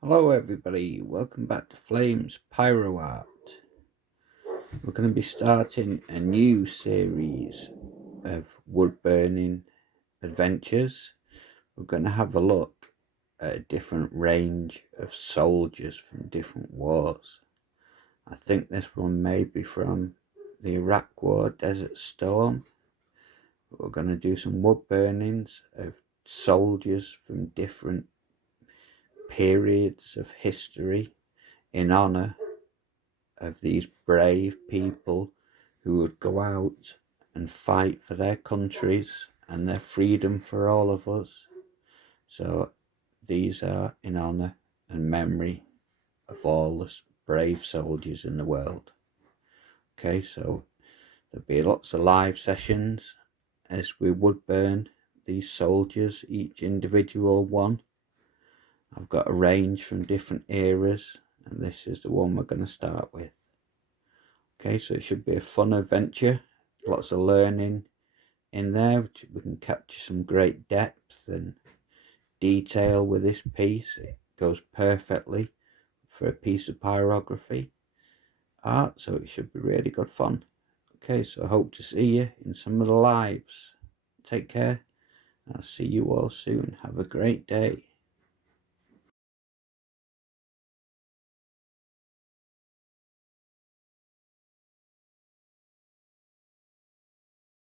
Hello everybody, welcome back to Flames Pyro Art. We're going to be starting a new series of wood burning adventures. We're going to have a look at a different range of soldiers from different wars. I think this one may be from the Iraq War, Desert Storm. But we're going to do some wood burnings of soldiers from different periods of history in honour of these brave people who would go out and fight for their countries and their freedom for all of us. So these are in honour and memory of all the brave soldiers in the world. Okay, so there'll be lots of live sessions as we would burn these soldiers, each individual one. I've got a range from different eras, and this is the one we're going to start with. Okay, so it should be a fun adventure, lots of learning in there. We can capture some great depth and detail with this piece. It goes perfectly for a piece of pyrography art, so it should be really good fun. Okay, so I hope to see you in some of the lives. Take care. I'll see you all soon. Have a great day.